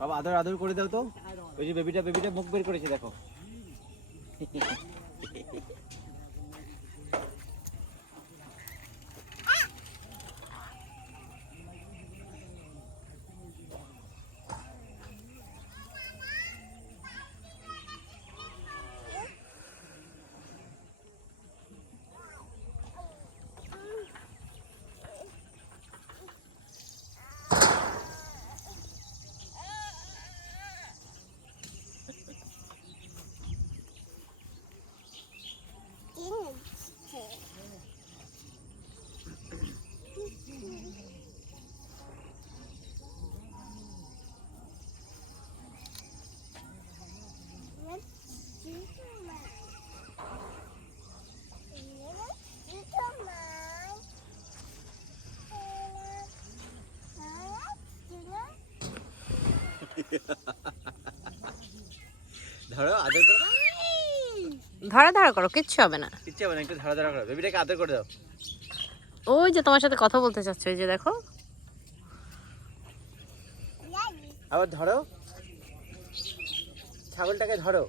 বাবা আদর আদর করে দাও তো। ওই যে বেবিটা মুখ বের করেছে দেখো। ধরো আদর করো। ধরা ধরা করো, কিচ্ছু হবে না। কিচ্ছু হবে না, একটু ধরা ধরা করো। বেবিটাকে আদর করে দাও। ওই যে তোমার সাথে কথা বলতে চাচ্ছে, ওই যে দেখো। আবার ধরো, ছাগলটাকে ধরো।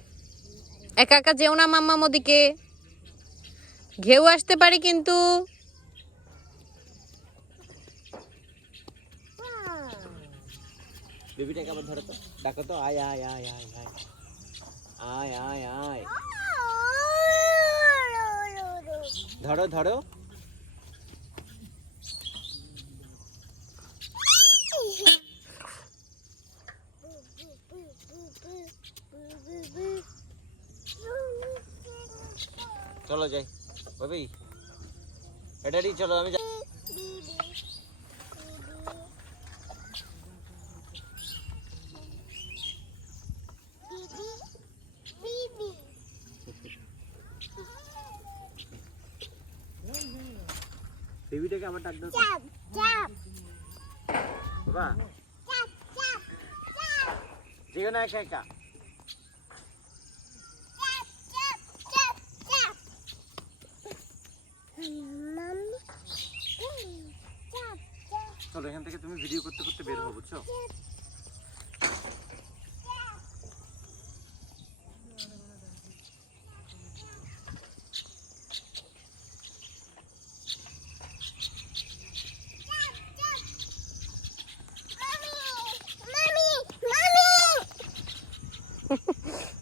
একা একা যেও না মাম্মা, ওদিকে ঘেউ আসতে পারে কিন্তু। বেবিটাকে আবার ধরো তো, ডাকো তো, আয় আয় আয় আয় আয় আয় আয় আয়। ধরো ধরো। চলো যাই বেবি, এটারই চলো, আমি বেবিটাকে আবার ডাক দাও। বাবা যেও না একা একা। চলো এখান থেকে তুমি ভিডিও করতে করতে বের হবো, বুঝছো?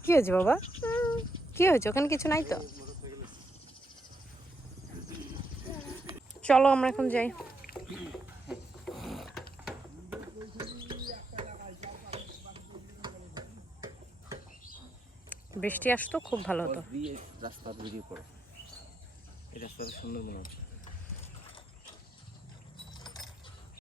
কি হয়েছে বাবা? কি হয়েছে? ওখানে কিছু নাই তো। চলো আমরা এখন যাই। বৃষ্টি আসতো খুব ভালো হতো। রাস্তার ভিডিও করো, এই রাস্তাটা সুন্দর মনে হচ্ছে।